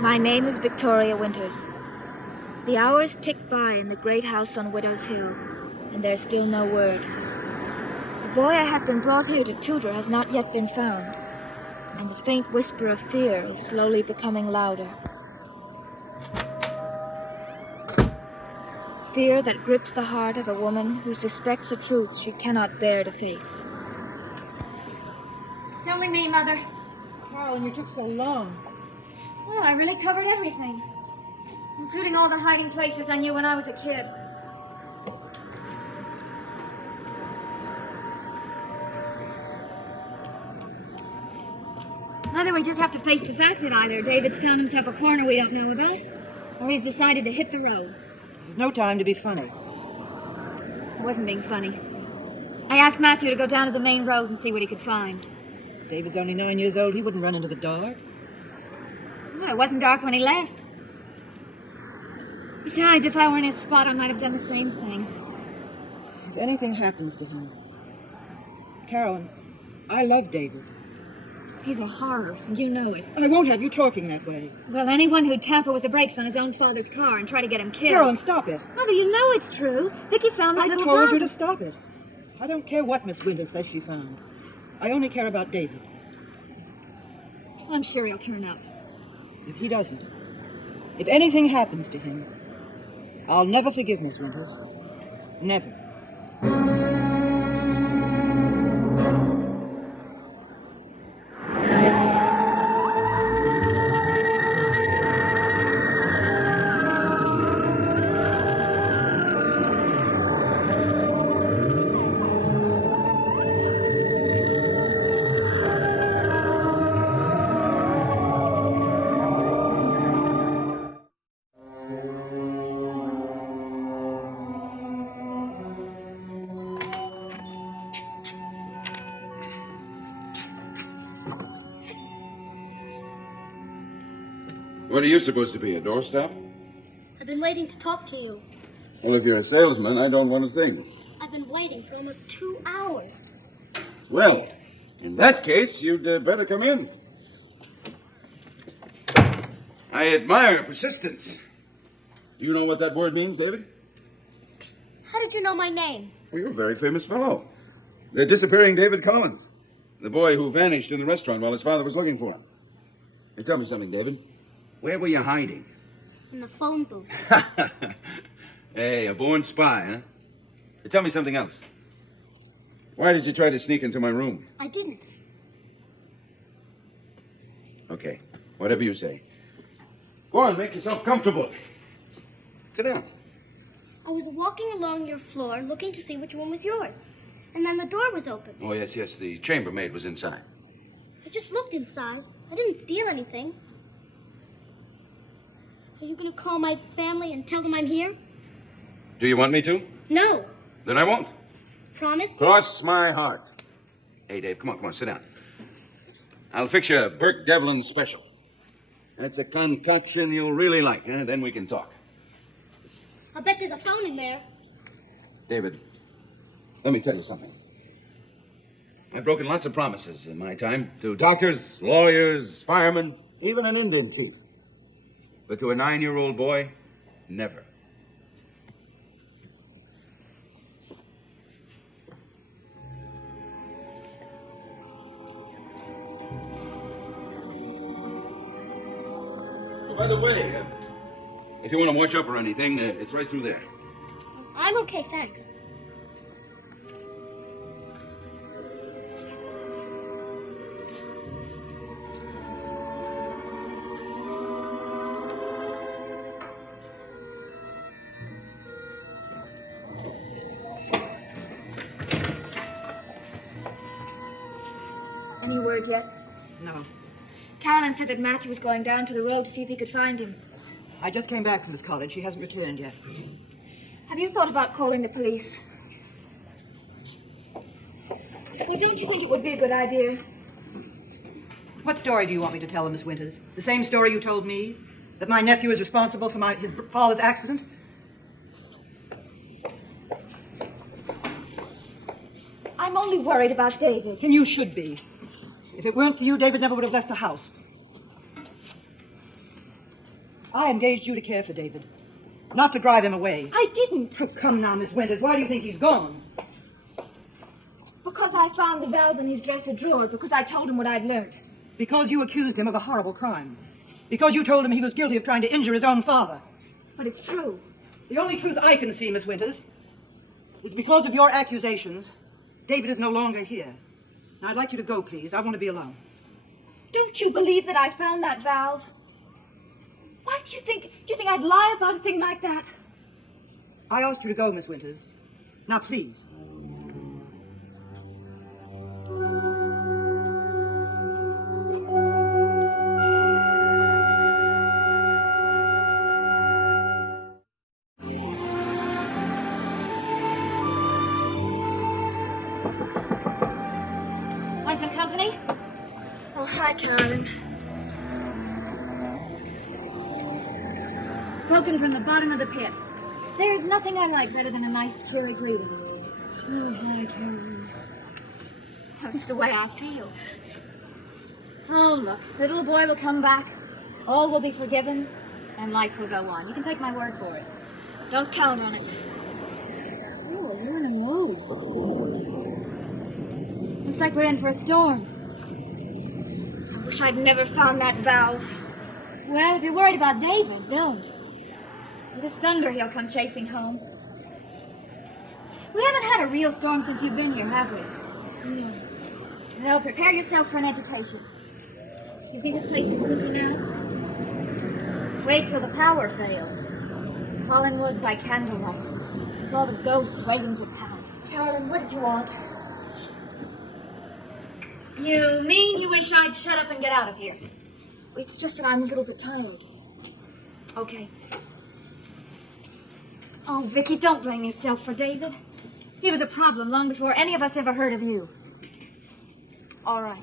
My name is Victoria Winters. The hours tick by in the great house on Widow's Hill, and there's still no word. The boy I have been brought here to tutor has not yet been found, and the faint whisper of fear is slowly becoming louder. Fear that grips the heart of a woman who suspects a truth she cannot bear to face. It's only me, Mother. Carolyn, you took so long. Well, I really covered everything, including all the hiding places I knew when I was a kid. Mother, we just have to face the fact that either David's found himself a corner we don't know about, or he's decided to hit the road. There's no time to be funny. I wasn't being funny. I asked Matthew to go down to the main road and see what he could find. David's only 9 years old. He wouldn't run into the dark. Well, it wasn't dark when he left. Besides, if I were in his spot, I might have done the same thing. If anything happens to him... Carolyn, I love David. He's a horror, and you know it. I won't have you talking that way. Well, anyone who'd tamper with the brakes on his own father's car and try to get him killed... Carolyn, stop it. Mother, you know it's true. Vicky found that I little told vial. you to stop it. I don't care what Miss Winters says she found. I only care about David. I'm sure he'll turn up. If he doesn't, if anything happens to him, I'll never forgive Miss Winters. Never. What are you supposed to be, a doorstop? I've been waiting to talk to you. Well, if you're a salesman, I don't want a thing. I've been waiting for almost 2 hours. Well, in that case, you'd better come in. I admire your persistence. Do you know what that word means, David? How did you know my name? Well, you're a very famous fellow. The disappearing David Collins. The boy who vanished in the restaurant while his father was looking for him. Hey, tell me something, David. Where were you hiding? In the phone booth. Hey, a born spy, huh? Hey, tell me something else. Why did you try to sneak into my room? I didn't. Okay, whatever you say. Go on, make yourself comfortable. Sit down. I was walking along your floor looking to see which room was yours. And then the door was open. Oh, yes, the chambermaid was inside. I just looked inside. I didn't steal anything. Are you going to call my family and tell them I'm here? Do you want me to? No. Then I won't. Promise? Cross my heart. Hey, Dave, come on, sit down. I'll fix you a Burke Devlin special. That's a concoction you'll really like, huh? Then we can talk. I'll bet there's a phone in there. David, let me tell you something. I've broken lots of promises in my time to doctors, lawyers, firemen, even an Indian chief. But to a 9-year-old boy, never. By the way, if you want to wash up or anything, it's right through there. I'm okay, thanks. Any word yet? No. Carolyn said that Matthew was going down to the road to see if he could find him. I just came back from this college. He hasn't returned yet. Have you thought about calling the police? Well, don't you think it would be a good idea? What story do you want me to tell him, Miss Winters? The same story you told me? That my nephew is responsible for his father's accident? I'm only worried about David. And you should be. If it weren't for you, David never would have left the house. I engaged you to care for David, not to drive him away. I didn't. Oh, come now, Miss Winters. Why do you think he's gone? Because I found the valve in his dresser drawer, because I told him what I'd learned. Because you accused him of a horrible crime. Because you told him he was guilty of trying to injure his own father. But it's true. The only truth I can see, Miss Winters, is because of your accusations, David is no longer here. Now, I'd like you to go, please. I want to be alone. Don't you believe that I found that valve? Why do you think I'd lie about a thing like that? I asked you to go, Miss Winters. Now, please. Want some company? Oh, hi, Carolyn. Spoken from the bottom of the pit. There's nothing I like better than a nice, cheery greeting. Oh, hi, Caroline. That's the way I feel. Oh, look, the little boy will come back. All will be forgiven, and life will go on. You can take my word for it. Don't count on it. Oh, you're in a mood. Looks like we're in for a storm. I wish I'd never found that valve. Well, if you're worried about David, don't. With this thunder, he'll come chasing home. We haven't had a real storm since you've been here, have we? No. Well, prepare yourself for an education. You think this place is spooky now? Wait till the power fails. Collinwood by candlelight. With all the ghosts waiting to pounce. Carolyn, what did you want? You mean you wish I'd shut up and get out of here? It's just that I'm a little bit tired. Okay. Oh, Vicky, don't blame yourself for David. He was a problem long before any of us ever heard of you. All right.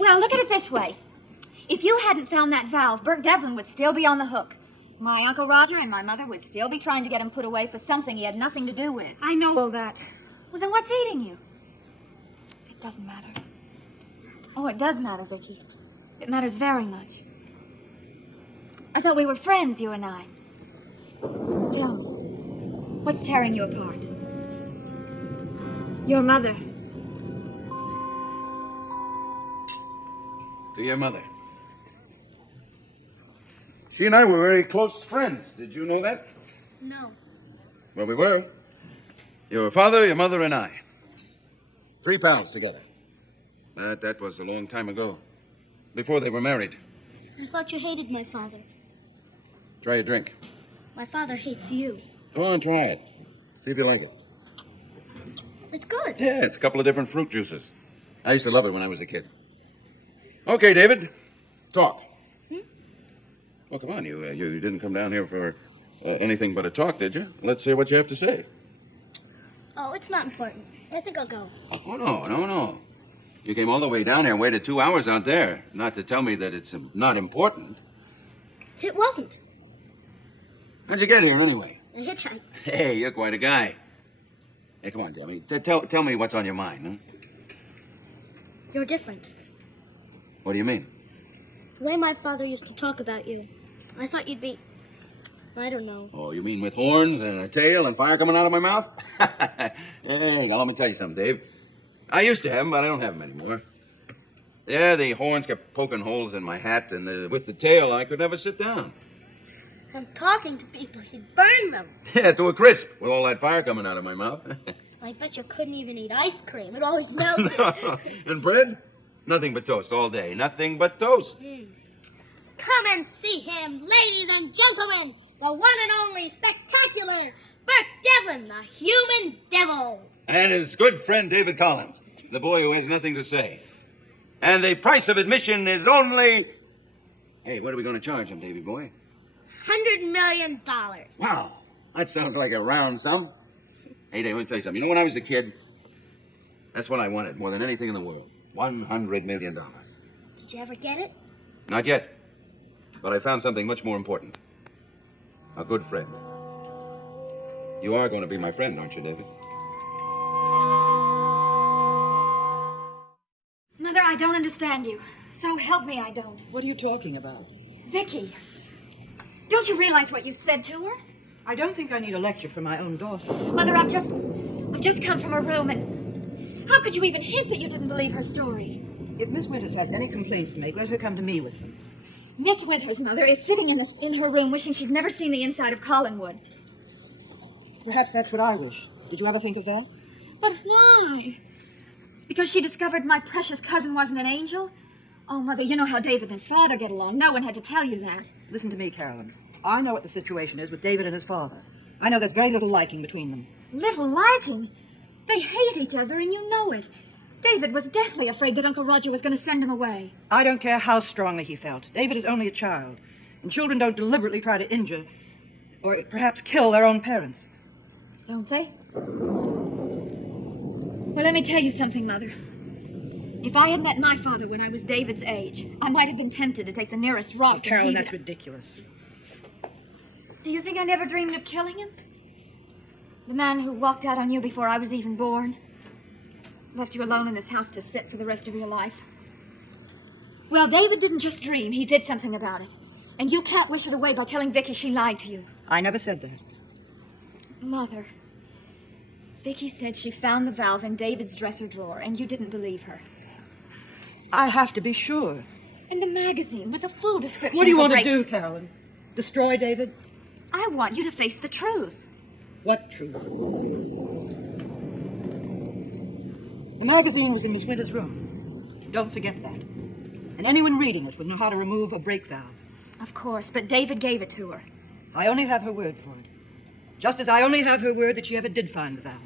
Well, look at it this way. If you hadn't found that valve, Bert Devlin would still be on the hook. My Uncle Roger and my mother would still be trying to get him put away for something he had nothing to do with. I know all that. Well, then what's eating you? It doesn't matter. Oh, it does matter, Vicky. It matters very much. I thought we were friends, you and I. Tell me, what's tearing you apart? Your mother. To your mother. She and I were very close friends. Did you know that? No. Well, we were. Your father, your mother, and I. 3 pals together. But that was a long time ago. Before they were married. I thought you hated my father. Try a drink. My father hates you. Go on, try it. See if you like it. It's good. Yeah, it's a couple of different fruit juices. I used to love it when I was a kid. Okay, David. Talk. Well, come on. You didn't come down here for anything but a talk, did you? Let's hear what you have to say. Oh, it's not important. I think I'll go. Oh, no. You came all the way down here and waited 2 hours out there. Not to tell me that it's not important. It wasn't. How'd you get here, anyway? A hitchhike. Hey, you're quite a guy. Hey, come on, Jimmy. Tell me what's on your mind, huh? You're different. What do you mean? The way my father used to talk about you. I thought you'd be... I don't know. Oh, you mean with horns and a tail and fire coming out of my mouth? Hey, now let me tell you something, Dave. I used to have them, but I don't have them anymore. Yeah, the horns kept poking holes in my hat, and with the tail, I could never sit down. From talking to people, he'd burn them. Yeah, to a crisp, with all that fire coming out of my mouth. I bet you couldn't even eat ice cream. It always melted. And bread? Nothing but toast all day. Nothing but toast. Come and see him, ladies and gentlemen. The one and only spectacular Bert Devlin, the human devil. And his good friend David Collins, the boy who has nothing to say. And the price of admission is only... Hey, what are we going to charge him, Davy boy? $100 million. Wow, that sounds like a round sum. Hey, Dave, let me tell you something. You know, when I was a kid, that's what I wanted more than anything in the world. $100 million. Did you ever get it? Not yet. But I found something much more important. A good friend. You are going to be my friend, aren't you, David? Mother, I don't understand you. So help me, I don't. What are you talking about? Vicky, don't you realize what you said to her? I don't think I need a lecture from my own daughter. Mother, I've just come from her room, and how could you even hint that you didn't believe her story? If Miss Winters has any complaints to make, let her come to me with them. Miss Winters, Mother, is sitting in her room wishing she'd never seen the inside of Collinwood. Perhaps that's what I wish. Did you ever think of that? But why? Because she discovered my precious cousin wasn't an angel? Oh, Mother, you know how David and his father get along. No one had to tell you that. Listen to me, Carolyn. I know what the situation is with David and his father. I know there's very little liking between them. Little liking? They hate each other, and you know it. David was deathly afraid that Uncle Roger was going to send him away. I don't care how strongly he felt. David is only a child, and children don't deliberately try to injure or perhaps kill their own parents. Don't they? Well, let me tell you something, Mother. If I had met my father when I was David's age, I might have been tempted to take the nearest rock. Carolyn, that's ridiculous. Do you think I never dreamed of killing him? The man who walked out on you before I was even born? Left you alone in this house to sit for the rest of your life? Well, David didn't just dream. He did something about it. And you can't wish it away by telling Vicky she lied to you. I never said that. Mother, Vicky said she found the valve in David's dresser drawer, and you didn't believe her. I have to be sure. And the magazine with a full description. What do you of want the to race. do, Carolyn? Destroy David? I want you to face the truth. What truth? The magazine was in Miss Winters' room. Don't forget that. And anyone reading it would know how to remove a brake valve. Of course, but David gave it to her. I only have her word for it. Just as I only have her word that she ever did find the valve.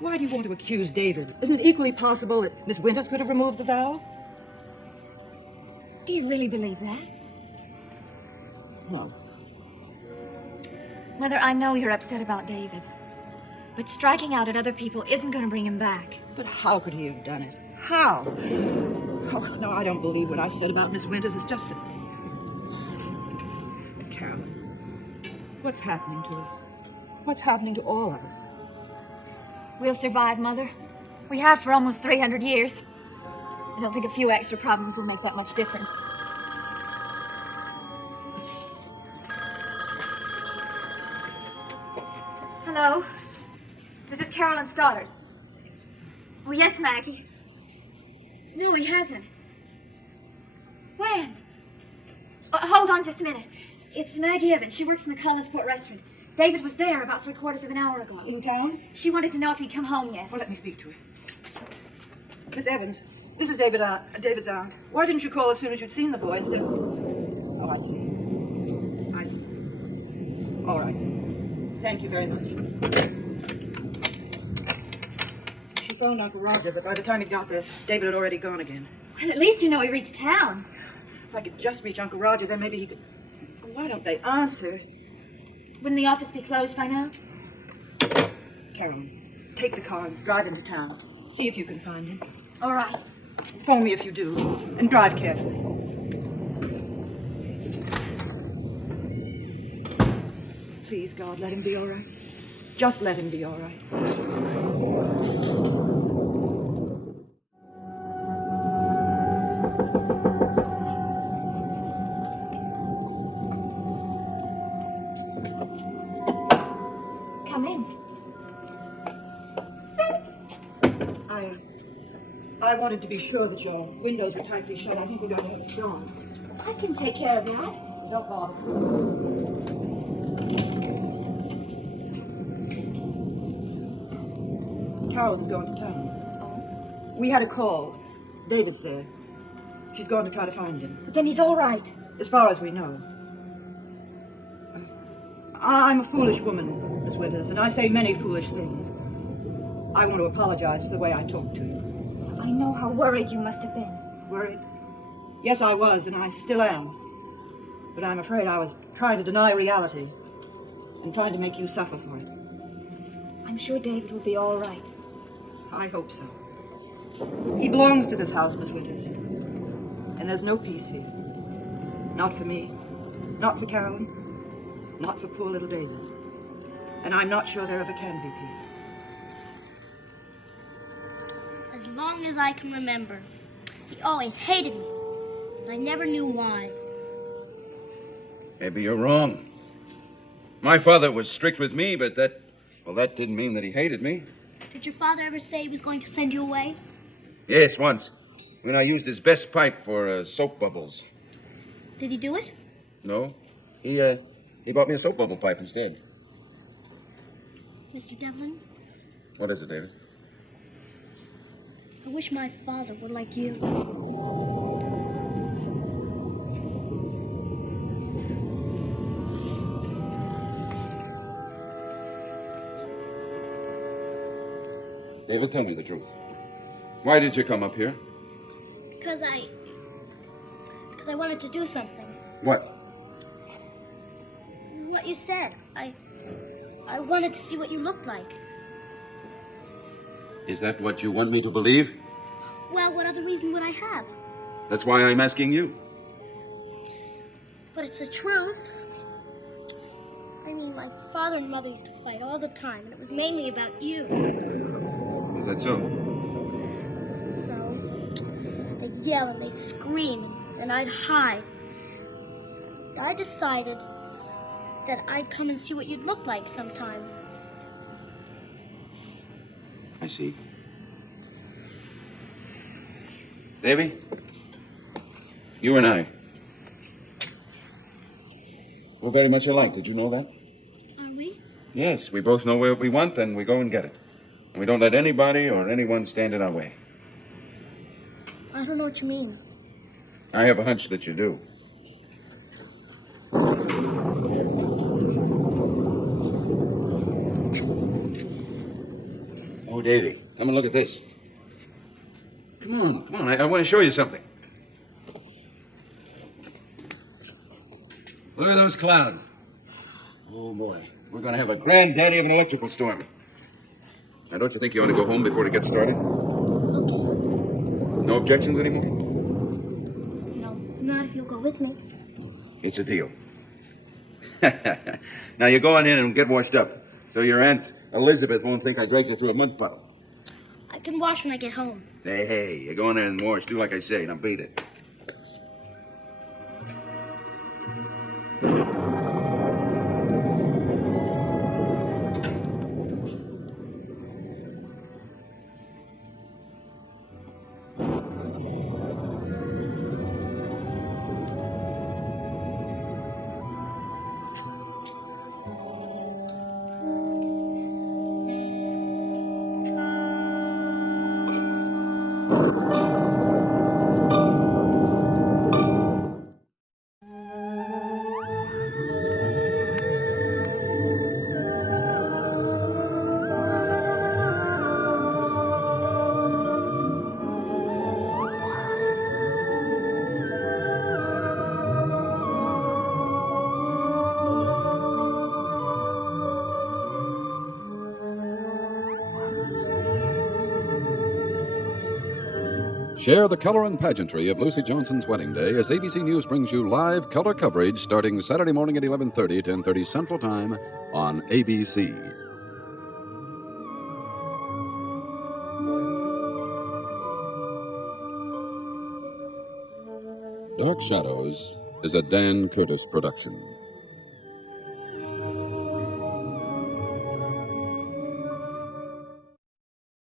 Why do you want to accuse David? Isn't it equally possible that Miss Winters could have removed the valve? Do you really believe that? No. Mother, I know you're upset about David. But striking out at other people isn't going to bring him back. But how could he have done it? How? Oh, no, I don't believe what I said about Miss Winters. It's just that... Carolyn, what's happening to us? What's happening to all of us? We'll survive, Mother. We have for almost 300 years. I don't think a few extra problems will make that much difference. Hello? This is Carolyn Stoddard. Oh, yes, Maggie. No, he hasn't. When? Hold on just a minute. It's Maggie Evans. She works in the Collinsport restaurant. David was there about 3/4 of an hour ago. In town? She wanted to know if he'd come home yet. Well, let me speak to her. Miss Evans, this is David's aunt. Why didn't you call as soon as you'd seen the boy instead? Oh, I see. I see. All right. Thank you very much. She phoned Uncle Roger, but by the time he got there, David had already gone again. Well, at least you know he reached town. If I could just reach Uncle Roger, then maybe he could... Why don't they answer? Wouldn't the office be closed by now? Carolyn, take the car and drive into town. See if you can find him. All right. Phone me if you do, and drive carefully. Please, God, let him be all right. Just let him be all right. Come in. I wanted to be sure that your windows were tightly shut. I think we're going to have a storm. I can take care of that. Don't bother. Carolyn's going to town. Oh. We had a call. David's there. She's going to try to find him. Then he's all right. As far as we know. I'm a foolish woman, Miss Winters, and I say many foolish things. I want to apologize for the way I talked to you. I know how worried you must have been. Worried? Yes, I was, and I still am. But I'm afraid I was trying to deny reality and trying to make you suffer for it. I'm sure David will be all right. I hope so. He belongs to this house, Miss Winters. And there's no peace here. Not for me. Not for Carolyn. Not for poor little David. And I'm not sure there ever can be peace. long as I can remember. He always hated me, but I never knew why. Maybe you're wrong. My father was strict with me, but that didn't mean that he hated me. Did your father ever say he was going to send you away? Yes, once. When I used his best pipe for soap bubbles. Did he do it? No. He bought me a soap bubble pipe instead. Mr. Devlin, What is it, David? I wish my father were like you. David, tell me the truth. Why did you come up here? Because I wanted to do something. What? What you said. I wanted to see what you looked like. Is that what you want me to believe? Well, what other reason would I have? That's why I'm asking you. But it's the truth. I mean, my father and mother used to fight all the time, and it was mainly about you. Is that so? So, they'd yell and they'd scream, and I'd hide. I decided that I'd come and see what you'd look like sometime. I see. Davy, you and I, we're very much alike. Did you know that? Are we? Yes, we both know what we want, and we go and get it. And we don't let anybody or anyone stand in our way. I don't know what you mean. I have a hunch that you do. Oh, Davy, come and look at this. Come on. I want to show you something. Look at those clouds. Oh, boy. We're going to have a granddaddy of an electrical storm. Now, don't you think you ought to go home before it gets started? No objections anymore? No, not if you'll go with me. It's a deal. Now, you go on in and get washed up, so your Aunt Elizabeth won't think I dragged you through a mud puddle. I can wash when I get home. Hey, you go in there and wash. Do like I say. Now, beat it. Share the color and pageantry of Lucy Johnson's wedding day as ABC News brings you live color coverage starting Saturday morning at 11:30, 10:30 Central Time on ABC. Dark Shadows is a Dan Curtis production.